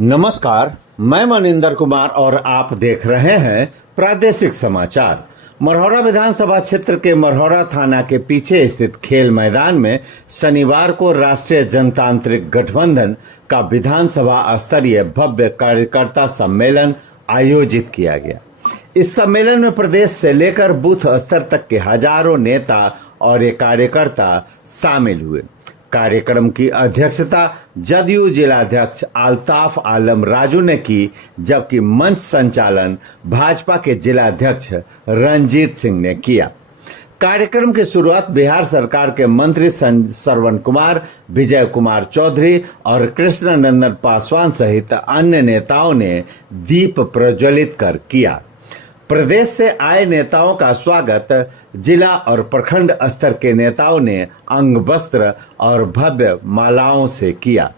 नमस्कार, मैं मनिंदर कुमार और आप देख रहे हैं प्रादेशिक समाचार। मरौरा विधानसभा क्षेत्र के मरौरा थाना के पीछे स्थित खेल मैदान में शनिवार को राष्ट्रीय जनतांत्रिक गठबंधन का विधानसभा स्तरीय भव्य कार्यकर्ता सम्मेलन आयोजित किया गया। इस सम्मेलन में प्रदेश से लेकर बूथ स्तर तक के हजारों नेता और कार्यकर्ता शामिल हुए। कार्यक्रम की अध्यक्षता जदयू जिलाध्यक्ष अल्ताफ आलम राजू ने की, जबकि मंच संचालन भाजपा के जिलाध्यक्ष रंजीत सिंह ने किया। कार्यक्रम की शुरुआत बिहार सरकार के मंत्री श्रवण कुमार, विजय कुमार चौधरी और कृष्णानंदन पासवान सहित अन्य नेताओं ने दीप प्रज्वलित कर किया। प्रदेश से आए नेताओं का स्वागत जिला और प्रखंड स्तर के नेताओं ने अंग वस्त्र और भव्य मालाओं से किया।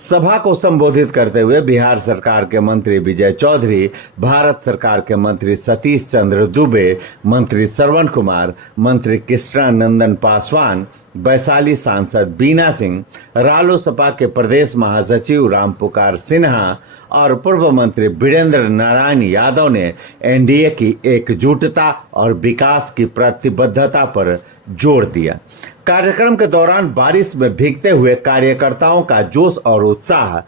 सभा को संबोधित करते हुए बिहार सरकार के मंत्री विजय चौधरी, भारत सरकार के मंत्री सतीश चंद्र दुबे, मंत्री श्रवण कुमार, मंत्री कृष्णानंदन पासवान, वैशाली सांसद बीना सिंह, रालोसपा के प्रदेश महासचिव रामपुकार सिन्हा और पूर्व मंत्री वीरेंद्र नारायण यादव ने एनडीए की एकजुटता और विकास की प्रतिबद्धता पर जोर दिया। कार्यक्रम के दौरान बारिश में भीगते हुए कार्यकर्ताओं का जोश और उत्साह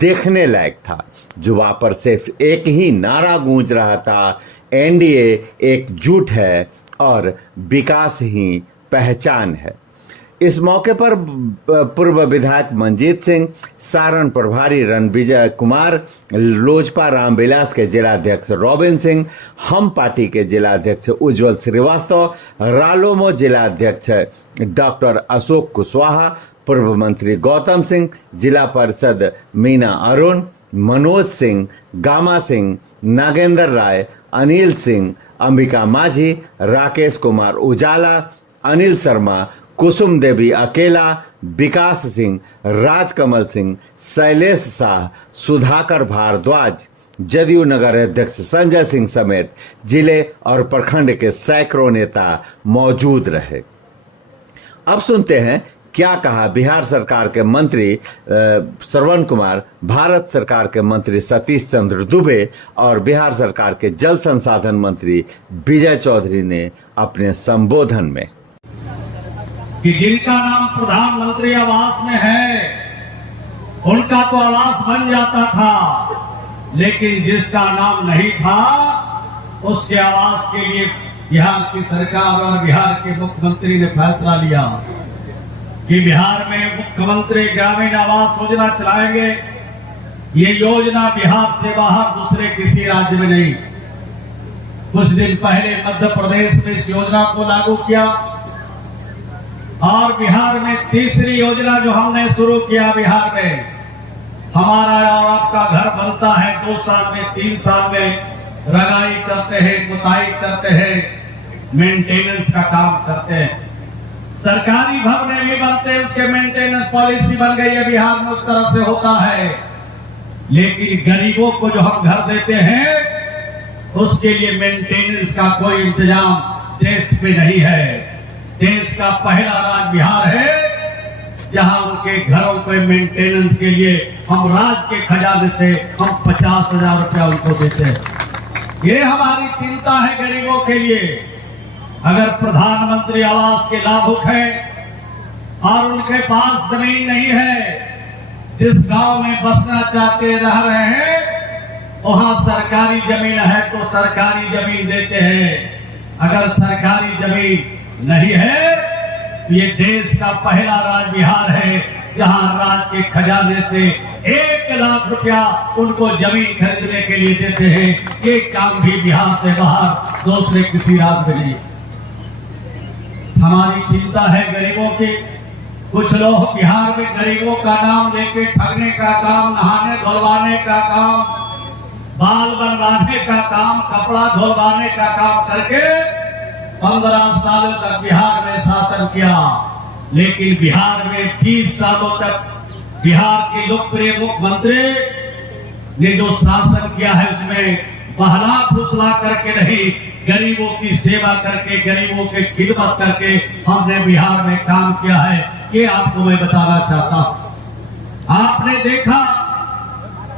देखने लायक था। जुबान पर सिर्फ एक ही नारा गूंज रहा था, एनडीए एकजुट है और विकास ही पहचान है। इस मौके पर पूर्व विधायक मंजीत सिंह, सारण प्रभारी रणविजय कुमार, लोजपा रामविलास के जिलाध्यक्ष रॉबिन सिंह, हम पार्टी के जिलाध्यक्ष उज्जवल श्रीवास्तव, रालोमो जिलाध्यक्ष डॉक्टर अशोक कुशवाहा, पूर्व मंत्री गौतम सिंह, जिला परिषद मीना अरुण, मनोज सिंह, गामा सिंह, नागेंद्र राय, अनिल सिंह, अंबिका माझी, राकेश कुमार उजाला, अनिल शर्मा, कुसुम देवी अकेला, विकास सिंह, राजकमल सिंह, शैलेश शाह, सुधाकर भारद्वाज, जदयू नगर अध्यक्ष संजय सिंह समेत जिले और प्रखंड के सैकड़ों नेता मौजूद रहे। अब सुनते हैं क्या कहा बिहार सरकार के मंत्री श्रवण कुमार, भारत सरकार के मंत्री सतीश चंद्र दुबे और बिहार सरकार के जल संसाधन मंत्री विजय चौधरी ने अपने संबोधन में। कि जिनका नाम प्रधानमंत्री आवास में है उनका तो आवास बन जाता था, लेकिन जिसका नाम नहीं था उसके आवास के लिए बिहार की सरकार और बिहार के मुख्यमंत्री ने फैसला लिया कि बिहार में मुख्यमंत्री ग्रामीण आवास योजना चलाएंगे। ये योजना बिहार से बाहर दूसरे किसी राज्य में नहीं। कुछ दिन पहले मध्य प्रदेश में इस योजना को लागू किया और बिहार में तीसरी योजना जो हमने शुरू किया, बिहार में हमारा और आपका घर बनता है 2 साल में, 3 साल में रंगाई करते हैं, पुताई करते हैं, मेंटेनेंस का काम करते हैं। सरकारी भवन भी बनते हैं, उसके मेंटेनेंस पॉलिसी बन गई है बिहार में, उस तरह से होता है। लेकिन गरीबों को जो हम घर देते हैं उसके लिए मेंटेनेंस का कोई इंतजाम देश में नहीं है। देश का पहला राज्य बिहार है जहां उनके घरों के मेंटेनेंस के लिए हम राज्य के खजाने से हम 50,000 रुपया उनको देते हैं। ये हमारी चिंता है गरीबों के लिए। अगर प्रधानमंत्री आवास के लाभुक है और उनके पास जमीन नहीं है, जिस गांव में बसना चाहते रह रहे हैं वहां सरकारी जमीन है तो सरकारी जमीन देते हैं। अगर सरकारी जमीन नहीं है, ये देश का पहला राज्य बिहार है जहां राज्य के खजाने से 1 लाख रुपया उनको जमीन खरीदने के लिए देते हैं। ये काम भी बिहार से बाहर दूसरे किसी राज्य में नहीं। हमारी चिंता है गरीबों की। कुछ लोग बिहार में गरीबों का नाम लेके ठगने का काम, नहाने धुलवाने का काम, बाल बनवाने का काम, कपड़ा धुलवाने का काम करके 15 सालों तक बिहार में शासन किया। लेकिन बिहार में 30 सालों तक बिहार के लोकप्रिय मुख्यमंत्री ने जो शासन किया है उसमें बहला फुसला करके नहीं, गरीबों की सेवा करके, गरीबों की खिदमत करके हमने बिहार में काम किया है। ये आपको मैं बताना चाहता हूं। आपने देखा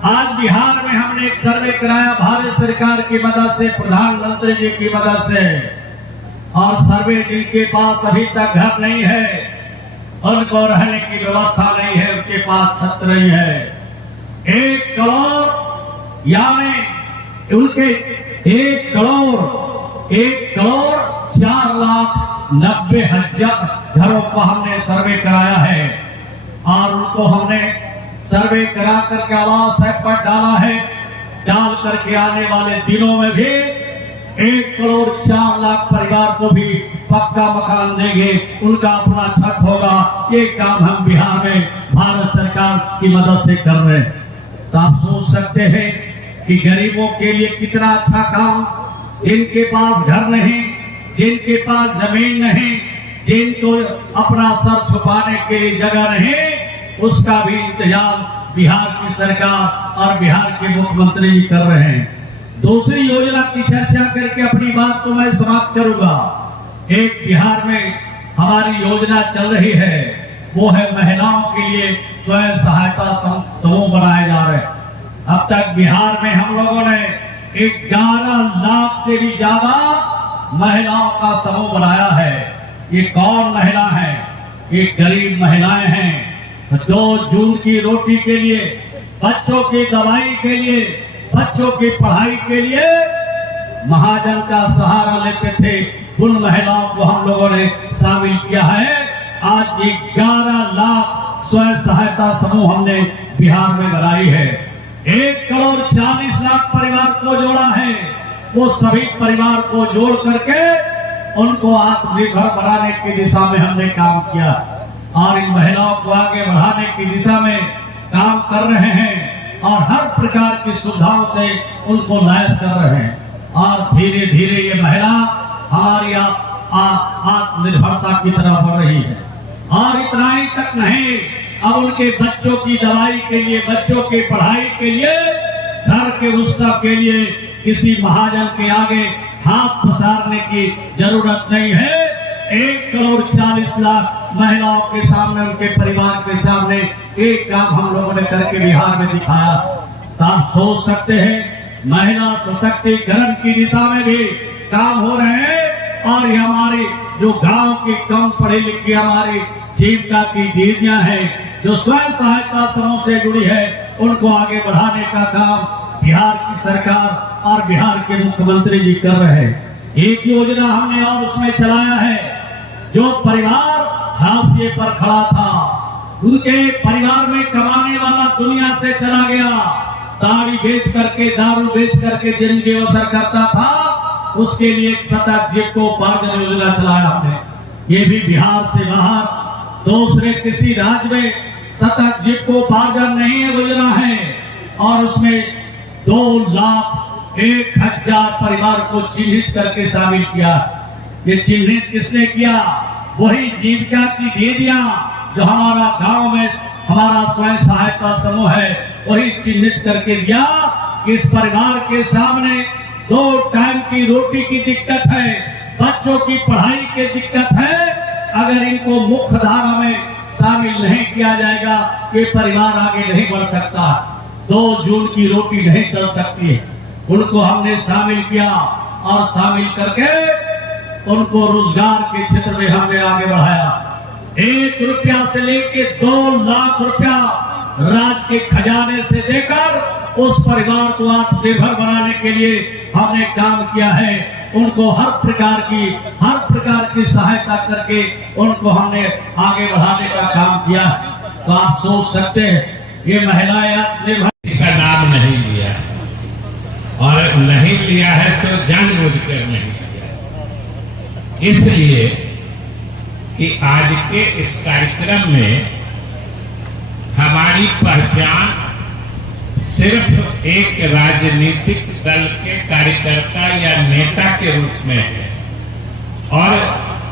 आज बिहार में हमने एक सर्वे कराया भारत सरकार की मदद से, प्रधानमंत्री जी की मदद से, और सर्वे जिनके पास अभी तक घर नहीं है, उनको रहने की व्यवस्था नहीं है, उनके पास छत नहीं है, 1 करोड़ यानी उनके 1 करोड़ 4,90,000 घरों को हमने सर्वे कराया है। और उनको हमने सर्वे करा करके आवास ऐप पर डाला है। डाल करके आने वाले दिनों में भी 1 करोड़ 4 लाख परिवार को भी पक्का मकान देंगे, उनका अपना छत होगा। ये काम हम बिहार में भारत सरकार की मदद से कर रहे हैं। तो आप सोच सकते हैं कि गरीबों के लिए कितना अच्छा काम, जिनके पास घर नहीं, जिनके पास जमीन नहीं, जिनको अपना सर छुपाने के लिए जगह नहीं, उसका भी इंतजाम बिहार की सरकार और बिहार के मुख्यमंत्री जी कर रहे हैं। दूसरी योजना की चर्चा करके अपनी बात को मैं समाप्त करूंगा। एक बिहार में हमारी योजना चल रही है, वो है महिलाओं के लिए स्वयं सहायता समूह बनाए जा रहे हैं। अब तक बिहार में हम लोगों ने 11 लाख से भी ज्यादा महिलाओं का समूह बनाया है। ये कौन महिला है? ये गरीब महिलाएं हैं। 2 जून की रोटी के लिए, बच्चों की दवाई के लिए, बच्चों की पढ़ाई के लिए महाजन का सहारा लेते थे, उन महिलाओं को हम लोगों ने शामिल किया है। आज 11 लाख स्वयं सहायता समूह हमने बिहार में बनाई है। 1 करोड़ 40 लाख परिवार को जोड़ा है। वो सभी परिवार को जोड़ करके उनको आत्मनिर्भर बनाने की दिशा में हमने काम किया और इन महिलाओं को आगे बढ़ाने की दिशा में काम कर रहे हैं और हर प्रकार की सुविधाओं से उनको लैस कर रहे हैं। और धीरे धीरे ये महिला हमारी आत्मनिर्भरता की तरफ बढ़ रही है। और इतना ही तक नहीं, अब उनके बच्चों की दवाई के लिए, बच्चों की पढ़ाई के लिए, घर के उत्सव के लिए किसी महाजन के आगे हाथ पसारने की जरूरत नहीं है। 1 करोड़ 40 लाख महिलाओं के सामने, उनके परिवार के सामने एक काम हम लोगों ने करके बिहार में दिखाया। तो आप सोच सकते हैं महिला सशक्तिकरण की दिशा में भी काम हो रहे हैं। और ये हमारी जो गांव की कम पढ़ी लिखी हमारी जीविका की दीदियां हैं, जो स्वयं सहायता समूह से जुड़ी है, उनको आगे बढ़ाने का काम बिहार की सरकार और बिहार के मुख्यमंत्री जी कर रहे हैं। एक योजना हमने और उसमें चलाया है, जो परिवार हाशिए पर खड़ा था, उनके परिवार में कमाने वाला दुनिया से चला गया, दारू बेच करके जिंदगी बसर करता था, उसके लिए एक सतत जीविकोपार्जन योजना चलाया हमने। ये भी बिहार से बाहर दूसरे किसी राज्य में सतत जीविकोपार्जन नहीं है योजना है। और उसमें 2,01,000 परिवार को चिन्हित करके शामिल किया। ये चिन्हित किसने किया? वही जीविका की दीदियां, जो हमारा गांव में हमारा स्वयं सहायता समूह है, वही चिन्हित करके दिया कि इस परिवार के सामने 2 टाइम की रोटी की दिक्कत है, बच्चों की पढ़ाई की दिक्कत है। अगर इनको मुख्य धारा में शामिल नहीं किया जाएगा, ये परिवार आगे नहीं बढ़ सकता। 2 जून की रोटी नहीं चल सकती। उनको हमने शामिल किया और शामिल करके उनको रोजगार के क्षेत्र में हमने आगे बढ़ाया। 1 रुपया से लेके 2 लाख रुपया राज्य के खजाने से देकर उस परिवार को आत्मनिर्भर बनाने के लिए हमने काम किया है। उनको हर प्रकार की सहायता करके उनको हमने आगे बढ़ाने का काम किया। तो आप सोच सकते हैं ये महिलाएं आत्मनिर्भर का नाम नहीं लिया, और नहीं लिया है तो जानबूझकर नहीं लिया, इसलिए कि आज के इस कार्यक्रम में हमारी पहचान सिर्फ एक राजनीतिक दल के कार्यकर्ता या नेता के रूप में है, और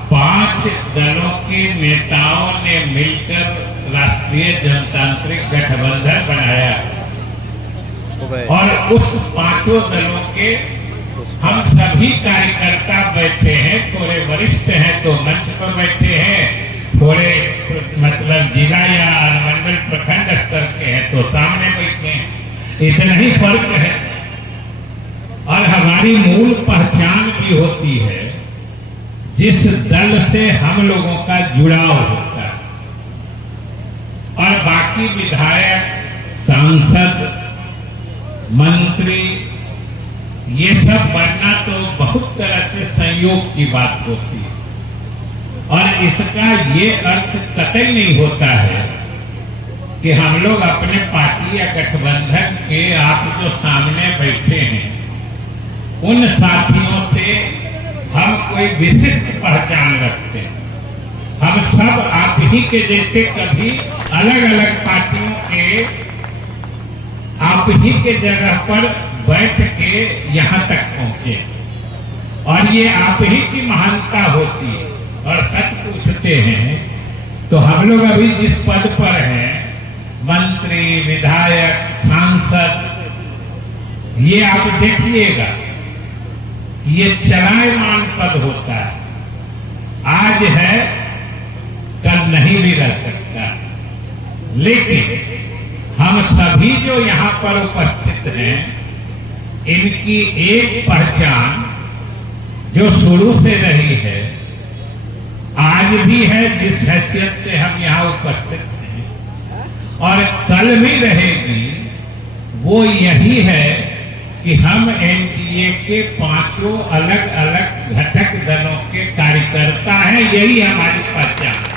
5 दलों के नेताओं ने मिलकर राष्ट्रीय जनतांत्रिक गठबंधन बनाया और उस 5 दलों के हम सभी कार्यकर्ता बैठे हैं। थोड़े वरिष्ठ हैं तो मंच पर बैठे हैं, थोड़े मतलब जिला या अनुमंडल प्रखंड स्तर के हैं तो सामने बैठे हैं, इतना ही फर्क है। और हमारी मूल पहचान भी होती है जिस दल से हम लोगों का जुड़ाव होता है। और बाकी विधायक, सांसद, मंत्री ये सब बनना तो बहुत तरह से संयोग की बात होती है। और इसका ये अर्थ कतई नहीं होता है कि हम लोग अपने पार्टी या गठबंधन के आप जो सामने बैठे हैं उन साथियों से हम कोई विशिष्ट पहचान रखते हैं। हम सब आप ही के जैसे कभी अलग अलग पार्टियों के आप ही के जगह पर बैठ के यहाँ तक पहुंचे और ये आप ही की महानता होती है। और सच पूछते हैं तो हम लोग अभी जिस पद पर हैं, मंत्री, विधायक, सांसद, ये आप देखिएगा ये चलायमान पद होता है। आज है कल नहीं भी रह सकता। लेकिन हम सभी जो यहाँ पर उपस्थित हैं इनकी एक पहचान जो शुरू से रही है, आज भी है, जिस हैसियत से हम यहाँ उपस्थित हैं और कल भी रहेगी, वो यही है कि हम एनडीए के 5 अलग अलग घटक दलों के कार्यकर्ता हैं। यही हमारी पहचान है।